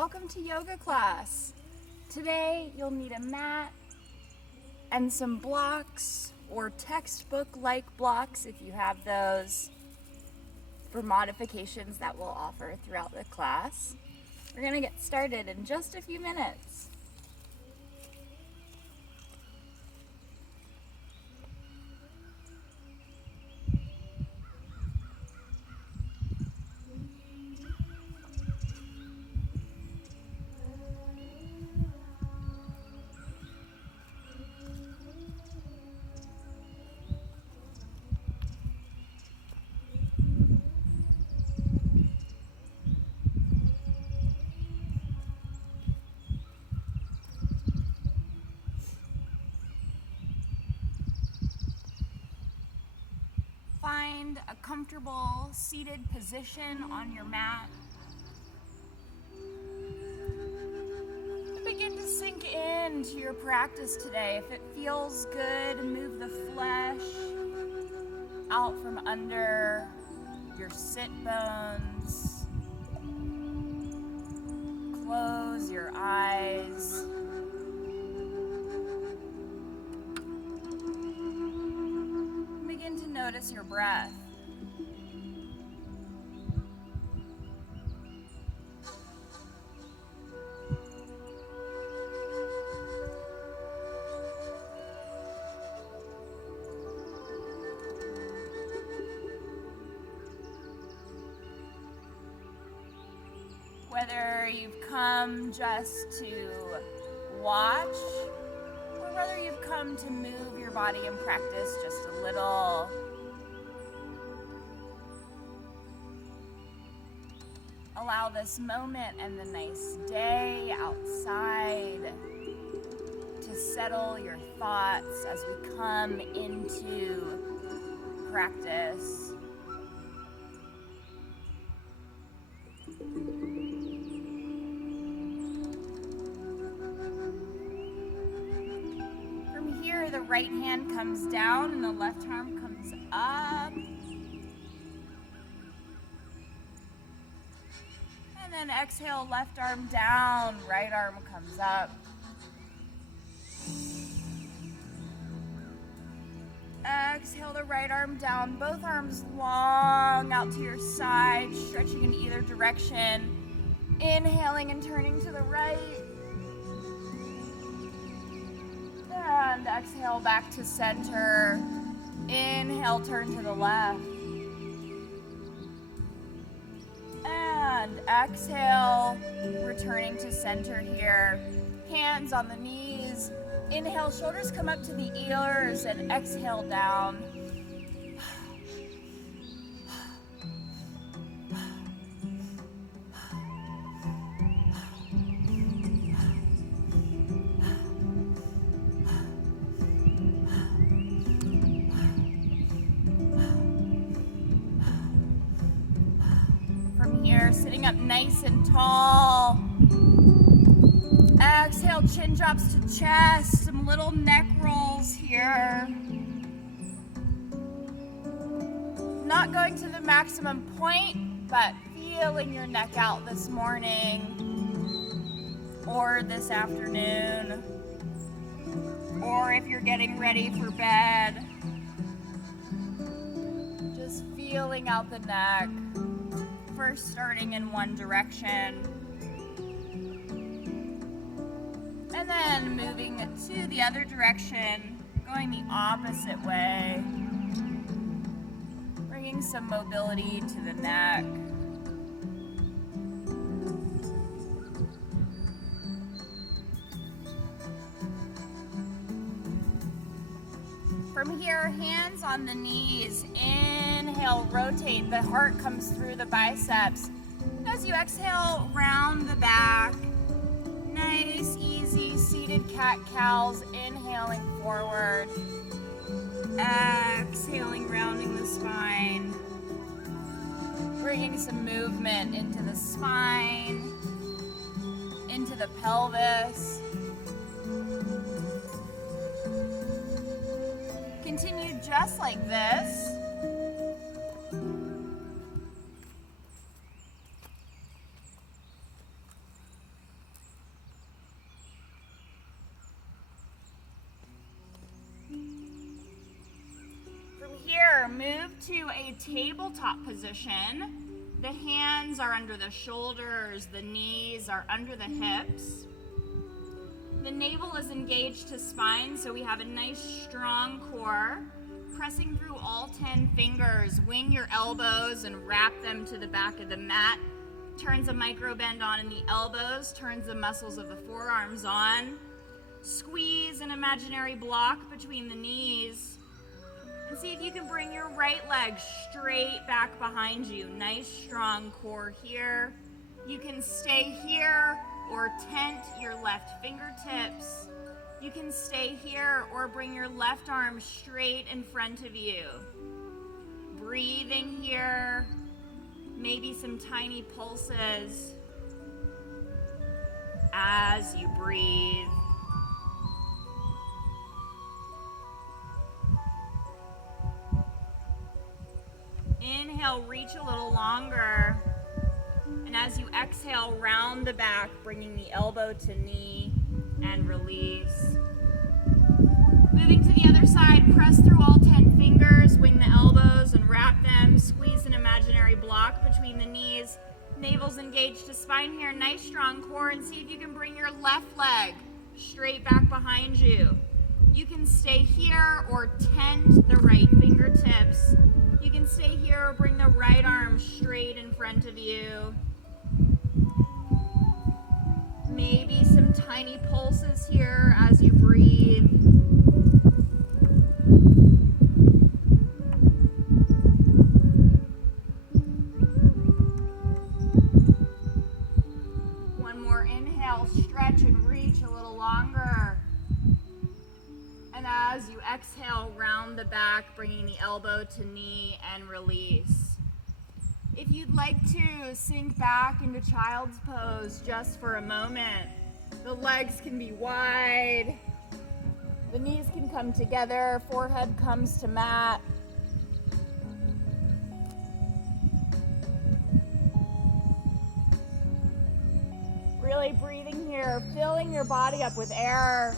Welcome to yoga class. Today you'll need a mat and some blocks or textbook-like blocks if you have those for modifications that we'll offer throughout the class. We're going to get started in just a few minutes. Find a comfortable seated position on your mat. Begin to sink into your practice today. If it feels good, move the flesh out from under your sit bones. Close your eyes. Notice your breath. Whether you've come just to watch or whether you've come to move your body and practice just a little, allow this moment and the nice day outside to settle your thoughts as we come into practice. From here, the right hand comes down and the left arm comes up. And then exhale, left arm down, right arm comes up. Exhale the right arm down, both arms long out to your side, stretching in either direction. Inhaling and turning to the right. And exhale back to center. Inhale, turn to the left. And exhale, returning to center here. Hands on the knees. Inhale, shoulders come up to the ears, and exhale down. Sitting up nice and tall. Exhale, chin drops to chest. Some little neck rolls here. Not going to the maximum point, but feeling your neck out this morning or this afternoon, or if you're getting ready for bed. Just feeling out the neck. First starting in one direction and then moving to the other direction, going the opposite way, bringing some mobility to the neck. From here, hands on the knees. Inhale, rotate. The heart comes through the biceps. As you exhale, round the back. Nice, easy, seated cat-cows. Inhaling forward. Exhaling, rounding the spine. Bringing some movement into the spine, into the pelvis. Continue just like this. move to a tabletop position. The hands are under the shoulders, the knees are under the hips. The navel is engaged to spine, so we have a nice strong core. Pressing through all 10 fingers, wing your elbows and wrap them to the back of the mat. Turns a micro bend on in the elbows, turns the muscles of the forearms on. Squeeze an imaginary block between the knees. And see if you can bring your right leg straight back behind you. Nice strong core here. You can stay here or tent your left fingertips. You can stay here or bring your left arm straight in front of you. Breathing here. Maybe some tiny pulses as you breathe. Inhale, reach a little longer. And as you exhale, round the back, bringing the elbow to knee and release. Moving to the other side, press through all 10 fingers, wing the elbows and wrap them. Squeeze an imaginary block between the knees. Navel's engaged to spine here. Nice strong core, and see if you can bring your left leg straight back behind you. You can stay here or tent the right fingertips. You can stay here or bring the right arm straight in front of you. Maybe some tiny pulses here as you breathe. One more inhale, stretch and reach a little longer. And as you exhale, round the back, bringing the elbow to knee and release. If you'd like to sink back into child's pose just for a moment, the legs can be wide, the knees can come together, forehead comes to mat. Really breathing here, filling your body up with air.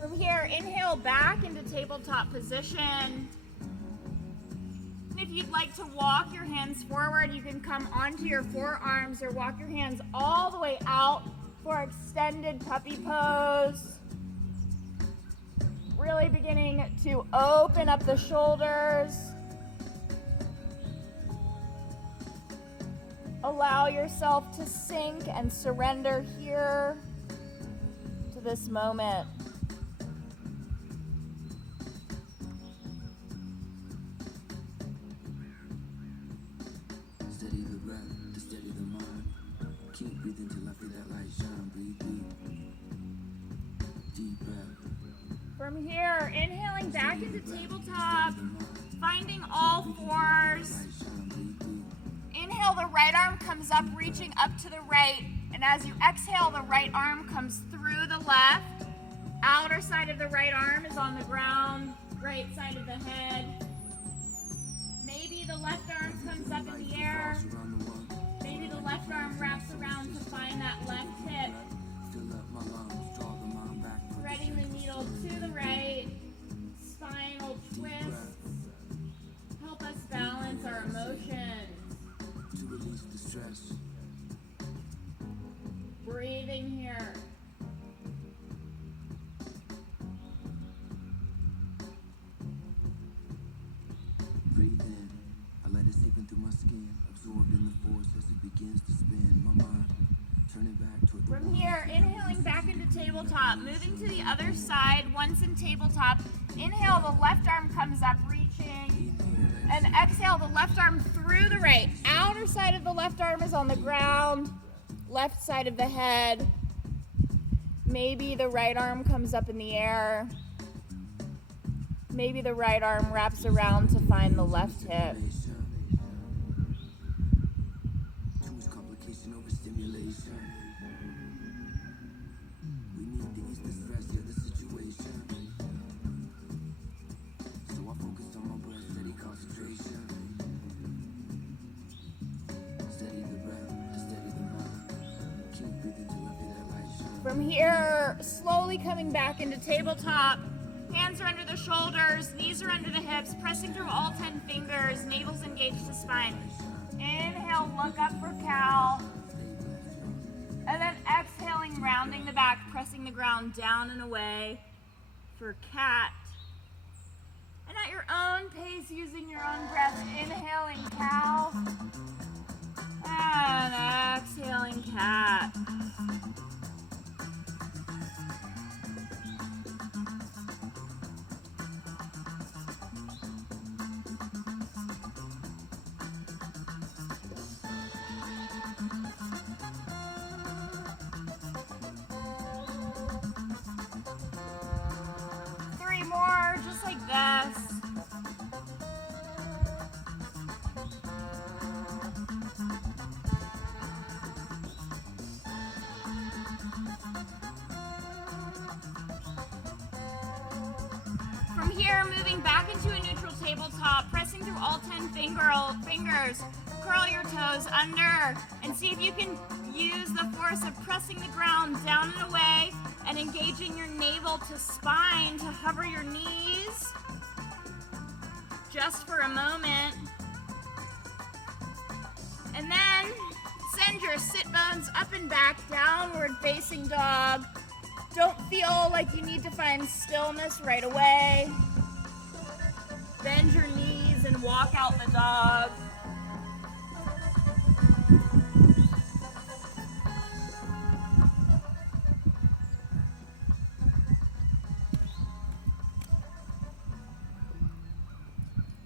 From here, inhale back into tabletop position. And if you'd like to walk your hands forward, you can come onto your forearms or walk your hands all the way out for extended puppy pose. Really beginning to open up the shoulders. Allow yourself to sink and surrender here to this moment. Steady the breath, to steady the mind. Keep breathing till I feel that light shine. Breathe deep. Deep breath. From here, inhaling back into tabletop, finding all fours. Inhale, the right arm comes up, reaching up to the right. And as you exhale, the right arm comes through the left. Outer side of the right arm is on the ground, right side of the head. Maybe the left arm comes up in the air. Maybe the left arm wraps around to find that left hip. Threading the needle to the right. Spinal twists. Help us balance our emotions. To release the stress. Breathing here. Breathe in. I let it seep in through my skin. Absorbed in the force as it begins to spin. My mind turning back toward the From here, inhaling back into tabletop, moving to the other side. Once in tabletop, inhale, the left arm comes up, reaching. And exhale, the left arm through the right. Outer side of the left arm is on the ground. Left side of the head. Maybe the right arm comes up in the air. Maybe the right arm wraps around to find the left hip. Too much complication over stimulation. We need to ease the stress of the situation. So I focused on my breath, steady concentration. Steady the breath, to steady the mind. Keep breathing till I feel that light shine. From here, slowly coming back into tabletop. Hands Hands are under the shoulders, knees are under the hips, pressing through all 10 fingers, navel's engaged to spine. Inhale, look up for cow. And then exhaling, rounding the back, pressing the ground down and away for cat. And at your own pace, using your own breath, inhaling cow. And exhaling cat. More, just like this. From here, moving back into a neutral tabletop, pressing through all 10 fingers, curl your toes under, and see if you can use the force of pressing the ground down and away and engaging your navel to spine to hover your knees just for a moment. And then send your sit bones up and back, downward facing dog. Don't feel like you need to find stillness right away. Bend your knees and walk out the dog.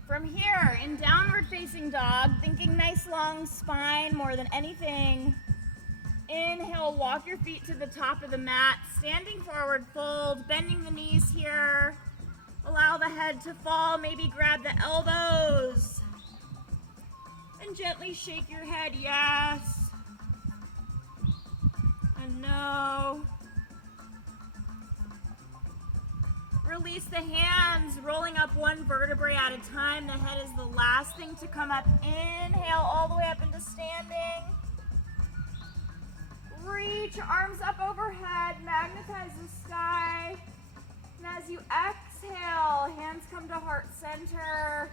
From here, in downward facing dog, thinking nice long spine more than anything. Inhale, walk your feet to the top of the mat, standing forward fold, bending the knees here. Allow the head to fall, maybe grab the elbows. And gently shake your head, yes. And no. Release the hands, rolling up one vertebrae at a time. The head is the last thing to come up. Inhale all the way up into standing. Reach your arms up overhead, magnetize the sky. And as you exhale, hands come to heart center,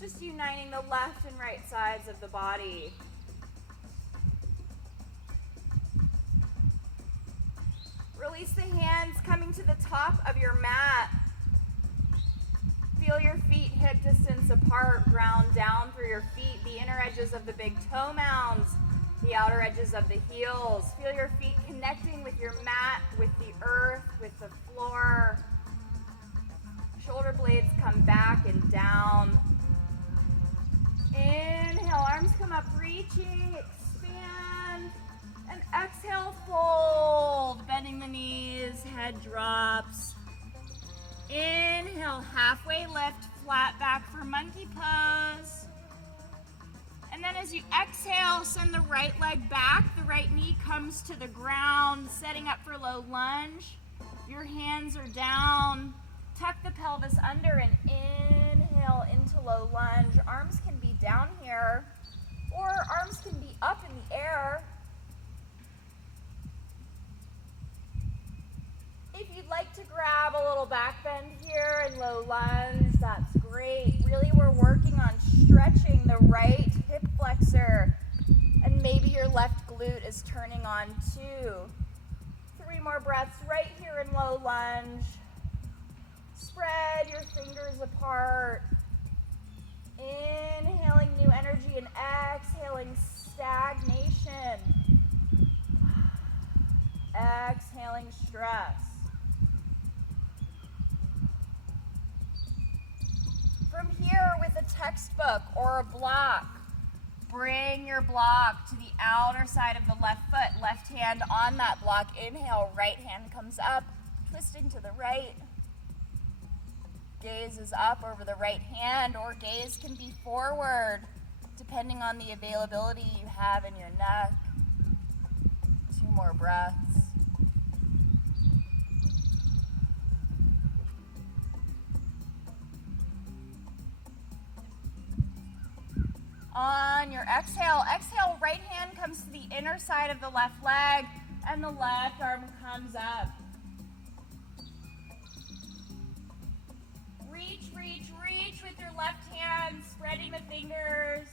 just uniting the left and right sides of the body. Release the hands coming to the top of your mat. Feel your feet hip distance apart, ground down through your feet, the inner edges of the big toe mounds, the outer edges of the heels. Feel your feet connecting with your mat, with the earth, with the floor. Shoulder blades come back and down. Inhale, arms come up, reaching, expand. And exhale, fold, bending the knees, head drops. Inhale, halfway lift, flat back for monkey pose. And then as you exhale, send the right leg back, the right knee comes to the ground, setting up for low lunge. Your hands are down, tuck the pelvis under and inhale into low lunge. Arms can be down here, or arms can be up in the air. If you'd like to grab a little back bend here in low lunge, that's great. Really, we're working on stretching the right hip flexor, and maybe your left glute is turning on too. 3 more breaths right here in low lunge. Spread your fingers apart. Inhaling new energy and exhaling stagnation. Exhaling stress. From here, with a textbook or a block, bring your block to the outer side of the left foot, left hand on that block. Inhale, right hand comes up, twisting to the right. Gaze is up over the right hand, or gaze can be forward, depending on the availability you have in your neck. 2 more breaths. On your exhale, right hand comes to the inner side of the left leg, and the left arm comes up. reach, reach, reach with your left hand, spreading the fingers.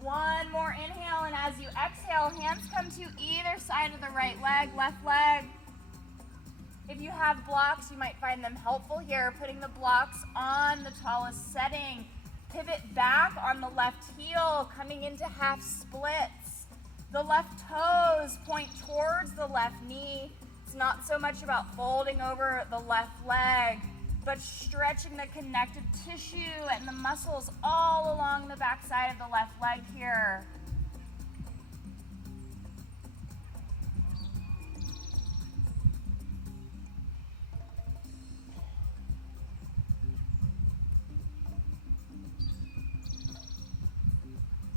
One more inhale, and as you exhale, hands come to either side of the right leg, left leg. If you have blocks, you might find them helpful here. Putting the blocks on the tallest setting. Pivot back on the left heel, coming into half splits. The left toes point towards the left knee. It's not so much about folding over the left leg, but stretching the connective tissue and the muscles all along the back side of the left leg here.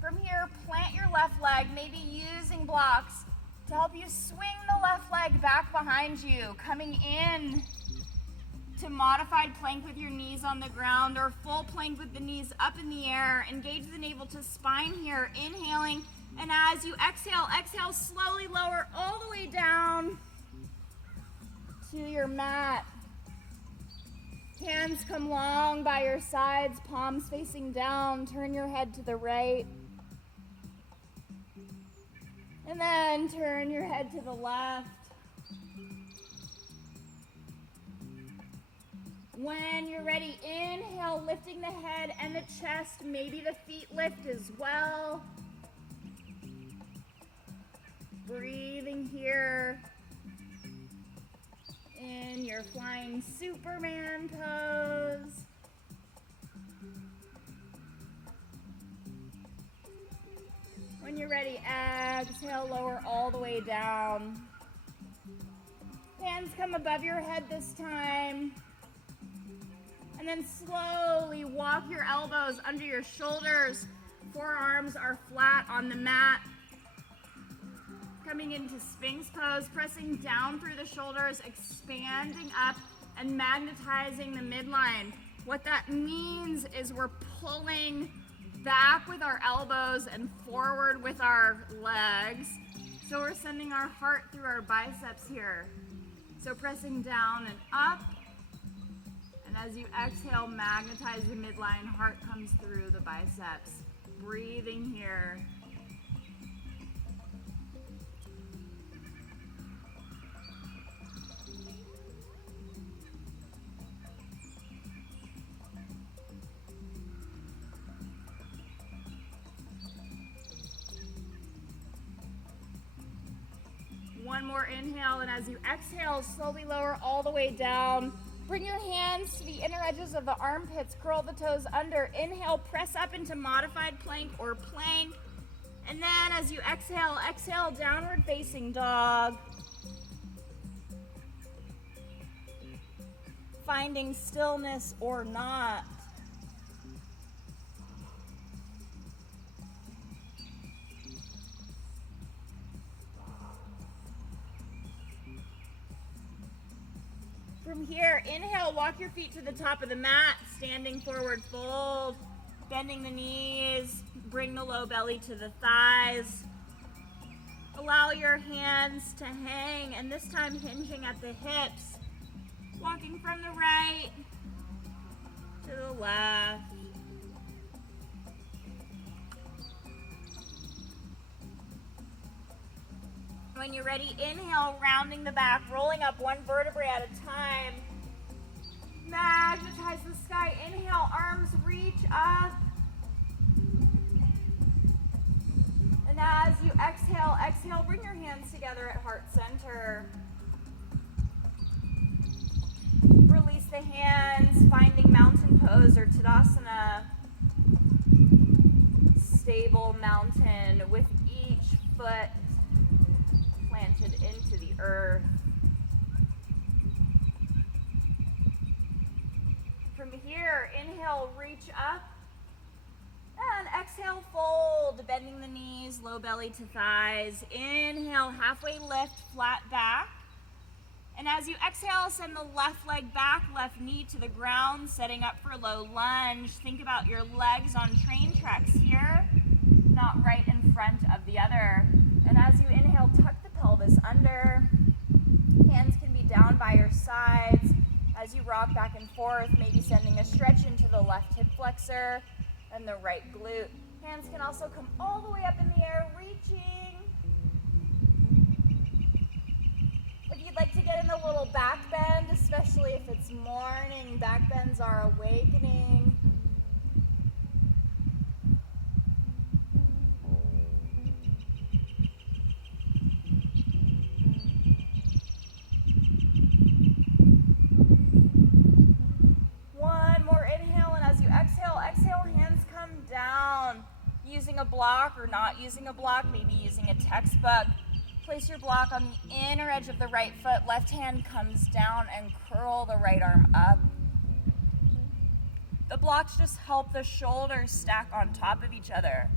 From here, plant your left leg, maybe using blocks to help you swing the left leg back behind you, coming in to modified plank with your knees on the ground, or full plank with the knees up in the air. Engage the navel to spine here, inhaling, and as you exhale, exhale, slowly lower all the way down to your mat. Hands come long by your sides, palms facing down. Turn your head to the right. And then turn your head to the left. When you're ready, inhale, lifting the head and the chest. Maybe the feet lift as well. Breathing here in your flying Superman pose. When you're ready, exhale, lower all the way down. Hands come above your head this time. And then slowly walk your elbows under your shoulders. Forearms are flat on the mat. Coming into Sphinx pose, pressing down through the shoulders, expanding up and magnetizing the midline. What that means is we're pulling back with our elbows and forward with our legs. So we're sending our heart through our biceps here. So pressing down and up. And as you exhale, magnetize the midline, heart comes through the biceps. Breathing here. One more inhale, and as you exhale, slowly lower all the way down. Bring your hands to the inner edges of the armpits, curl the toes under. Inhale, press up into modified plank or plank. And then as you exhale, exhale, downward facing dog. Finding stillness or not. From here, inhale, walk your feet to the top of the mat, standing forward fold, bending the knees, bring the low belly to the thighs. Allow your hands to hang, and this time hinging at the hips, walking from the right to the left. When you're ready, inhale, rounding the back, rolling up one vertebrae at a time. Magnetize the sky. Inhale, arms reach up. And as you exhale, exhale, bring your hands together at heart center. Release the hands, finding mountain pose or Tadasana. Stable mountain with each foot planted into the earth. From here, inhale, reach up, and exhale, fold, bending the knees, low belly to thighs. Inhale, halfway lift, flat back. And as you exhale, send the left leg back, left knee to the ground, setting up for low lunge. Think about your legs on train tracks here, not right in front of the other. And as you inhale, tuck the pelvis under. Hands can be down by your sides. As you rock back and forth, maybe sending a stretch into the left hip flexor and the right glute. Hands can also come all the way up in the air, reaching. If you'd like to get in a little back bend, especially if it's morning, back bends are awakening. One more inhale, and as you exhale, hands come down. Using a block or not using a block, maybe using a textbook. Place your block on the inner edge of the right foot. Left hand comes down and curl the right arm up. The blocks just help the shoulders stack on top of each other.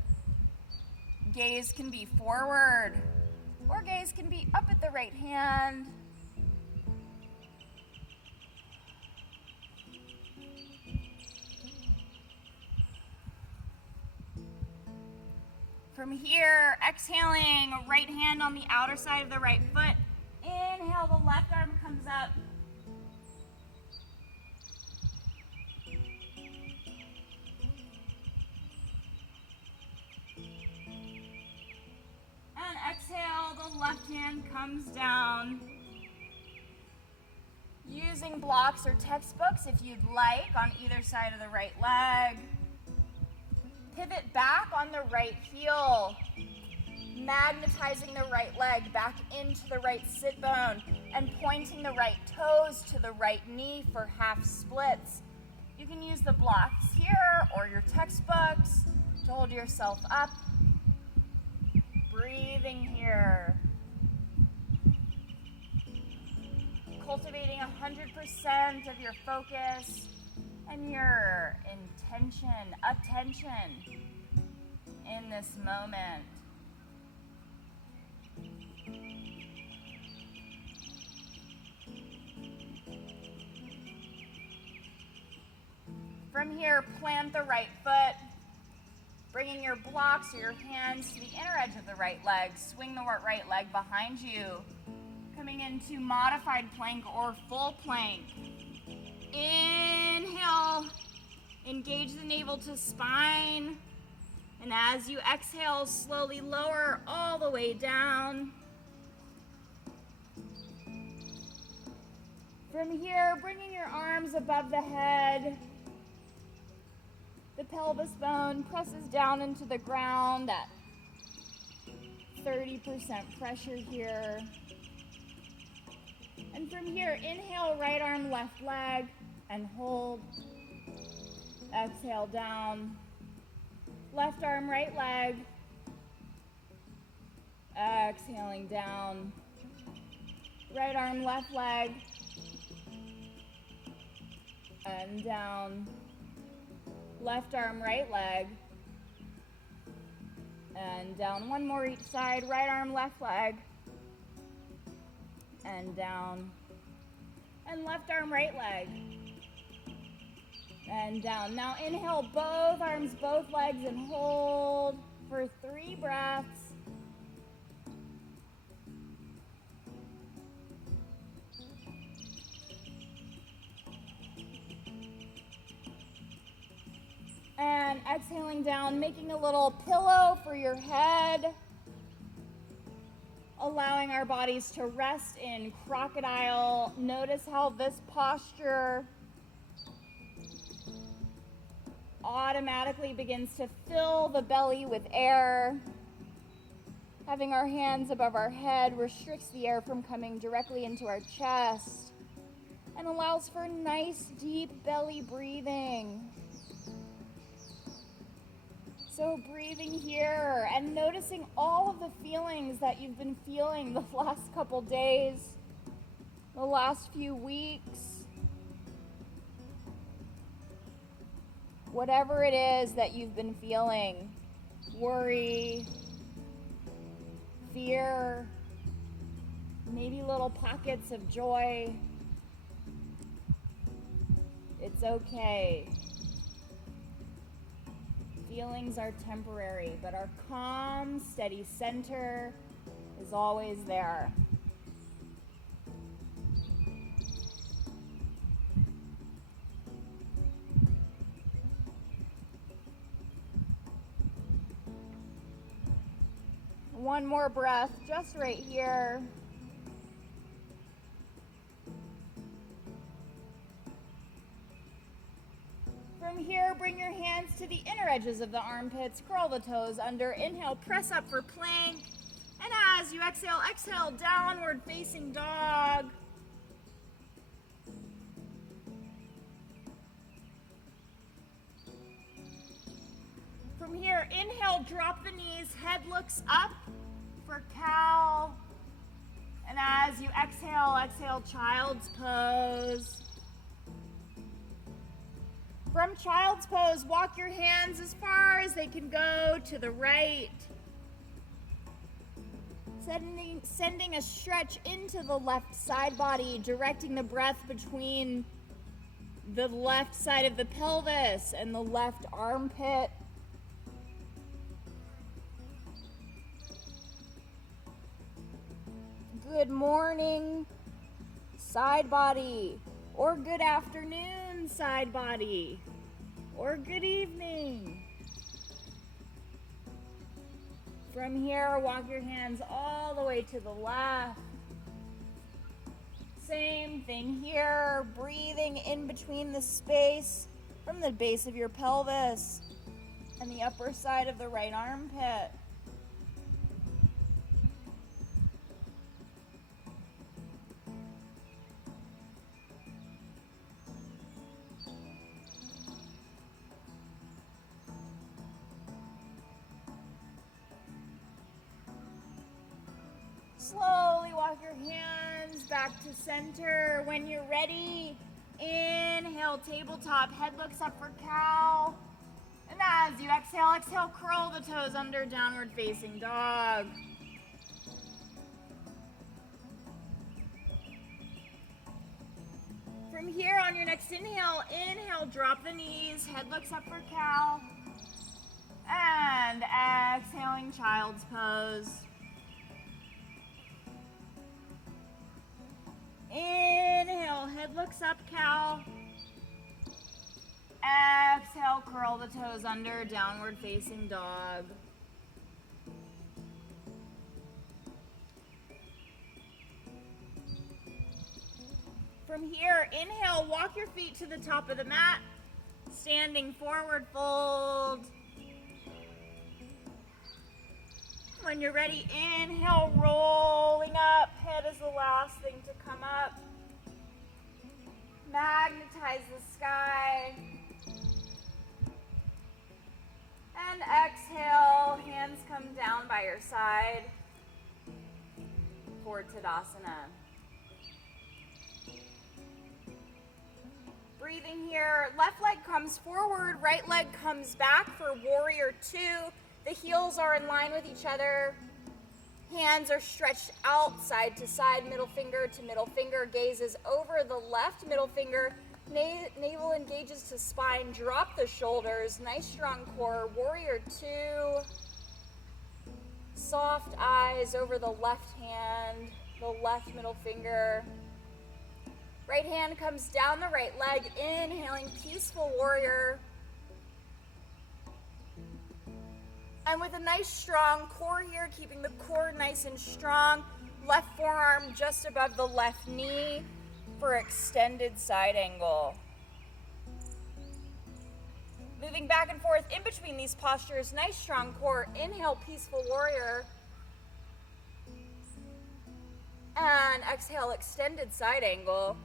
Gaze can be forward, or gaze can be up at the right hand. From here, exhaling, right hand on the outer side of the right foot. Inhale, the left arm comes up. And exhale, the left hand comes down. Using blocks or textbooks if you'd like on either side of the right leg. Pivot back on the right heel, magnetizing the right leg back into the right sit bone and pointing the right toes to the right knee for half splits. You can use the blocks here or your textbooks to hold yourself up. Breathing here. Cultivating 100% of your focus and your attention in this moment. From here, plant the right foot, bringing your blocks or your hands to the inner edge of the right leg. Swing the right leg behind you, coming into modified plank or full plank. Inhale, engage the navel to spine, and as you exhale, slowly lower all the way down. From here, bringing your arms above the head. The pelvis bone presses down into the ground at 30% pressure here. And from here, inhale, right arm, left leg, and hold. Exhale, down. Left arm, right leg. Exhaling, down. Right arm, left leg. And down. Left arm, right leg. And down. One more each side. Right arm, left leg. And down. And left arm, right leg. And down. Now inhale, both arms, both legs, and hold for 3 breaths. And exhaling down, making a little pillow for your head. Allowing our bodies to rest in crocodile. Notice how this posture automatically begins to fill the belly with air. Having our hands above our head restricts the air from coming directly into our chest and allows for nice, deep belly breathing. So breathing here and noticing all of the feelings that you've been feeling the last couple days, the last few weeks. Whatever it is that you've been feeling, worry, fear, maybe little pockets of joy, it's okay. Feelings are temporary, but our calm, steady center is always there. One more breath, just right here. From here, bring your hands to the inner edges of the armpits, curl the toes under, inhale, press up for plank, and as you exhale, exhale, downward facing dog. From here, inhale, drop the knees, head looks up for cow, and as you exhale, exhale, child's pose. From child's pose, walk your hands as far as they can go to the right. Sending a stretch into the left side body, directing the breath between the left side of the pelvis and the left armpit. Good morning, side body, or good afternoon, side body, or good evening. From here, walk your hands all the way to the left. Same thing here, breathing in between the space from the base of your pelvis and the upper side of the right armpit. Slowly walk your hands back to center. When you're ready, inhale, tabletop, head looks up for cow. And as you exhale, exhale, curl the toes under, downward facing dog. From here, on your next inhale, drop the knees, head looks up for cow. And exhaling, child's pose. Inhale, head looks up, cow. Exhale, curl the toes under, downward facing dog. From here, inhale, walk your feet to the top of the mat. Standing forward fold. When you're ready, inhale, rolling up. Head is the last thing to come up. Magnetize the sky. And exhale, hands come down by your side for Tadasana. Breathing here, left leg comes forward, right leg comes back for warrior two. The heels are in line with each other. Hands are stretched out side to side, middle finger to middle finger, gaze is over the left middle finger, navel engages to spine, drop the shoulders, nice strong core, warrior two. Soft eyes over the left hand, the left middle finger. Right hand comes down the right leg, inhaling peaceful warrior. And with a nice strong core here, keeping the core nice and strong, left forearm just above the left knee for extended side angle. Moving back and forth in between these postures, nice strong core, inhale peaceful warrior. And exhale extended side angle.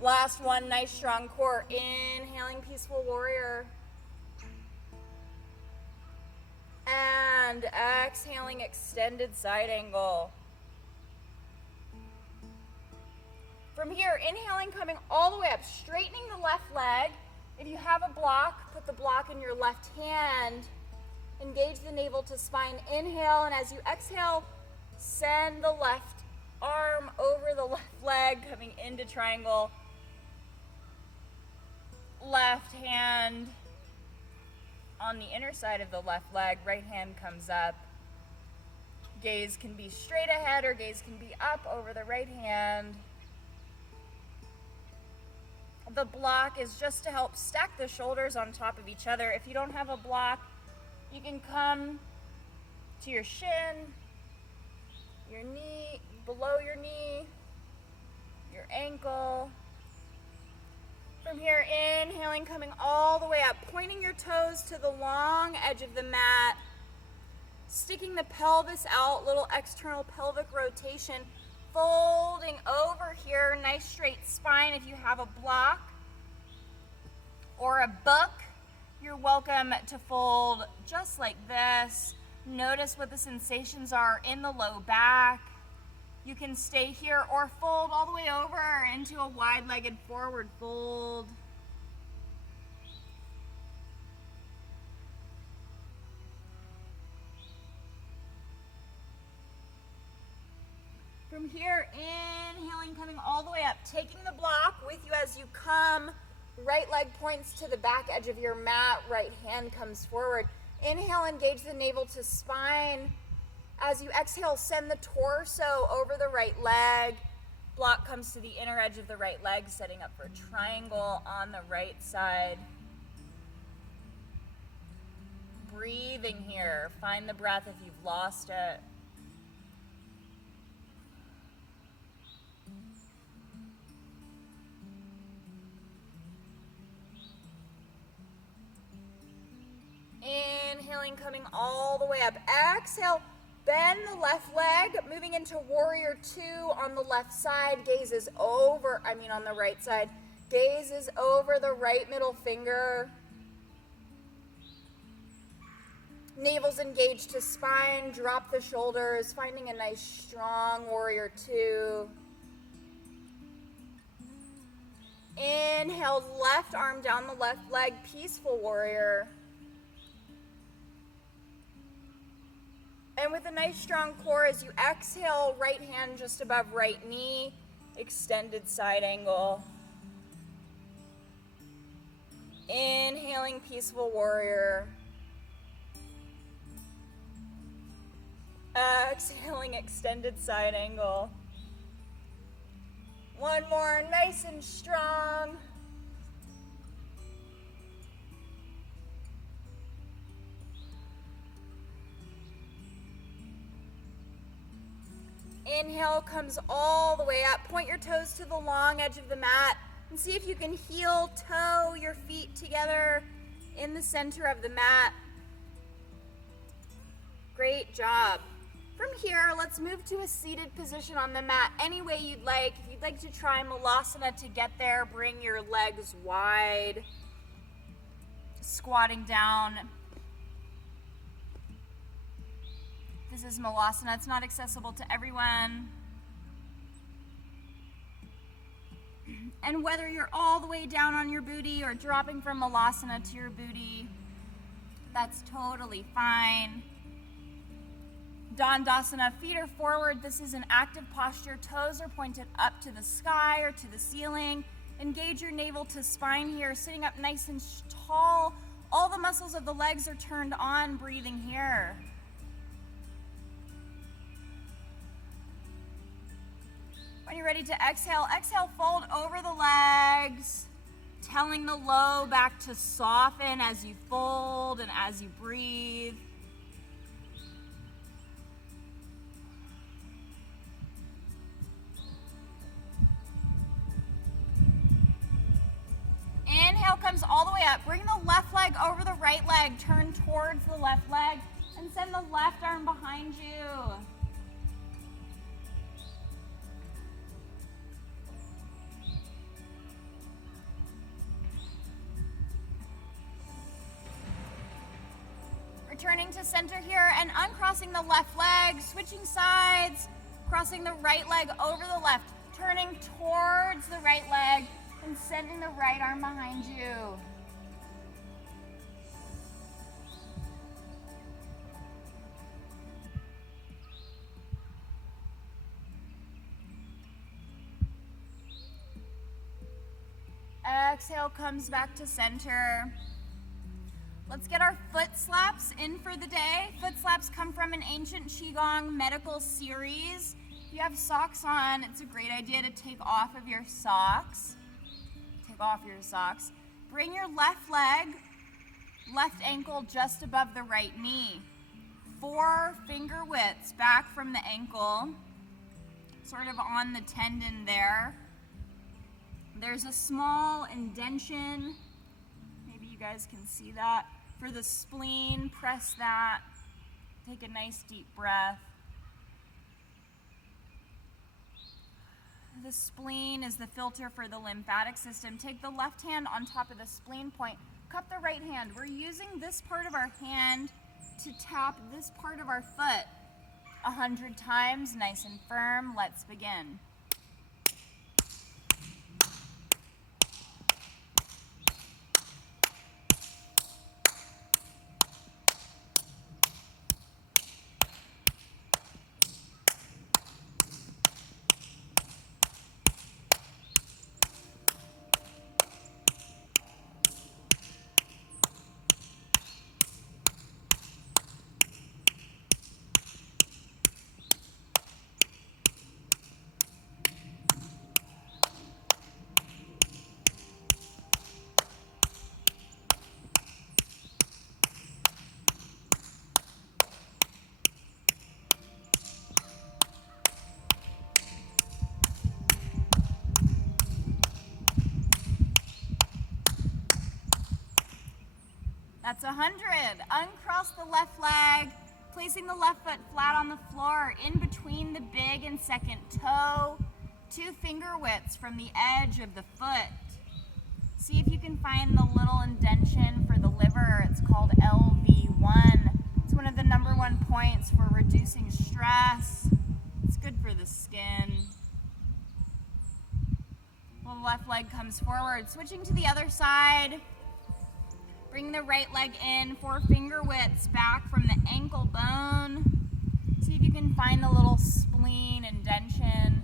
Last one, nice strong core, inhaling peaceful warrior. And exhaling extended side angle. From here, inhaling, coming all the way up, straightening the left leg. If you have a block, put the block in your left hand. Engage the navel to spine, inhale, and as you exhale, send the left arm over the left leg, coming into triangle. Left hand on the inner side of the left leg, right hand comes up. Gaze can be straight ahead or gaze can be up over the right hand. The block is just to help stack the shoulders on top of each other. If you don't have a block, you can come to your shin, your knee, below your knee, your ankle. From here, inhaling, coming all the way up, pointing your toes to the long edge of the mat, sticking the pelvis out, little external pelvic rotation, folding over here, nice straight spine. If you have a block or a book, you're welcome to fold just like this. Notice what the sensations are in the low back. You can stay here or fold all the way over into a wide-legged forward fold. From here, inhaling, coming all the way up, taking the block with you as you come. Right leg points to the back edge of your mat, right hand comes forward. Inhale, engage the navel to spine. As you exhale, send the torso over the right leg. Block comes to the inner edge of the right leg, setting up for triangle on the right side. Breathing here. Find the breath if you've lost it. Inhaling, coming all the way up. Exhale, bend the left leg, moving into warrior two on the left side. Gaze is over, on the right side. Gaze is over the right middle finger. Navel's engaged to spine. Drop the shoulders, finding a nice strong warrior two. Inhale, left arm down the left leg, peaceful warrior. And with a nice strong core, as you exhale, right hand just above right knee, extended side angle. Inhaling, peaceful warrior. Exhaling, extended side angle. One more, nice and strong. Inhale comes all the way up. Point your toes to the long edge of the mat and see if you can heel toe your feet together in the center of the mat. Great job. From here, let's move to a seated position on the mat any way you'd like. If you'd like to try Malasana to get there, bring your legs wide. Squatting down. This is Malasana. It's not accessible to everyone. And whether you're all the way down on your booty or dropping from Malasana to your booty, that's totally fine. Dandasana, feet are forward. This is an active posture. Toes are pointed up to the sky or to the ceiling. Engage your navel to spine here, sitting up nice and tall. All the muscles of the legs are turned on, breathing here. When you're ready to exhale, fold over the legs, telling the low back to soften as you fold and as you breathe. Inhale comes all the way up. Bring the left leg over the right leg. Turn towards the left leg and send the left arm behind you. Returning to center here and uncrossing the left leg, switching sides, crossing the right leg over the left, turning towards the right leg and sending the right arm behind you. Exhale comes back to center. Let's get our foot slaps in for the day. Foot slaps come from an ancient Qigong medical series. If you have socks on, it's a great idea to take off of your socks. Take off your socks. Bring your left leg, left ankle just above the right knee. 4 finger widths back from the ankle, sort of on the tendon there. There's a small indention. Maybe you guys can see that. For the spleen, press that. Take a nice deep breath. The spleen is the filter for the lymphatic system. Take the left hand on top of the spleen point. Cup the right hand. We're using this part of our hand to tap this part of our foot 100 times, nice and firm. Let's begin. That's 100. Uncross the left leg, placing the left foot flat on the floor in between the big and second toe, 2 finger widths from the edge of the foot. See if you can find the little indention for the liver. It's called LV1. It's one of the #1 points for reducing stress. It's good for the skin. Well, the left leg comes forward. Switching to the other side. Bring the right leg in, 4 finger widths back from the ankle bone. See if you can find the little spleen indention.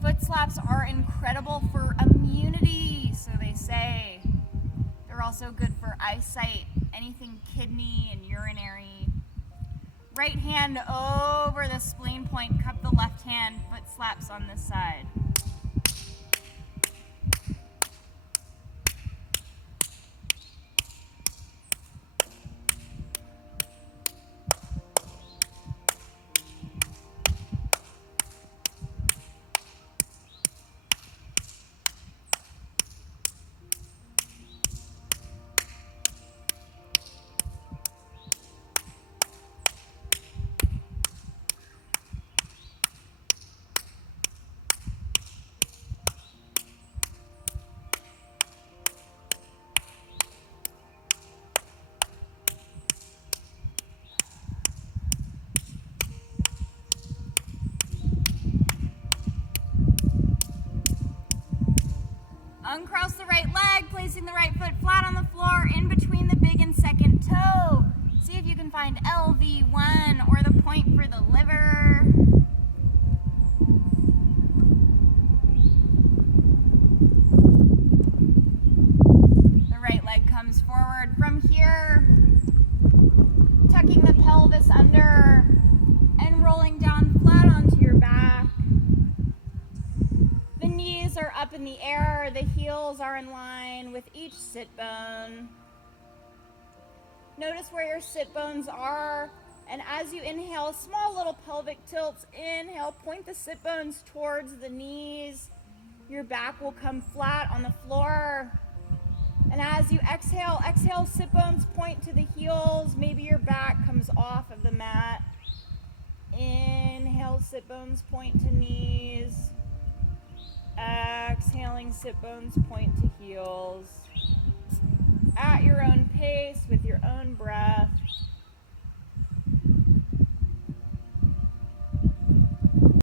Foot slaps are incredible for immunity, so they say. They're also good for eyesight, anything kidney and urinary. Right hand over the spleen point, cup the left hand, foot slaps on this side. Uncross the right leg, placing the right foot flat on the floor in between the big and second toe. See if you can find LV1 or the point for the liver. The right leg comes forward. From here, tucking the pelvis under and rolling down flat onto your back. The knees are up in the air, the heels are in line with each sit bone. Notice where your sit bones are, and as you inhale, small little pelvic tilts. Inhale, point the sit bones towards the knees. Your back will come flat on the floor. And as you exhale, sit bones point to the heels. Maybe your back comes off of the mat. Inhale, sit bones point to knees. Exhaling, sit bones point to heels. At your own pace, with your own breath.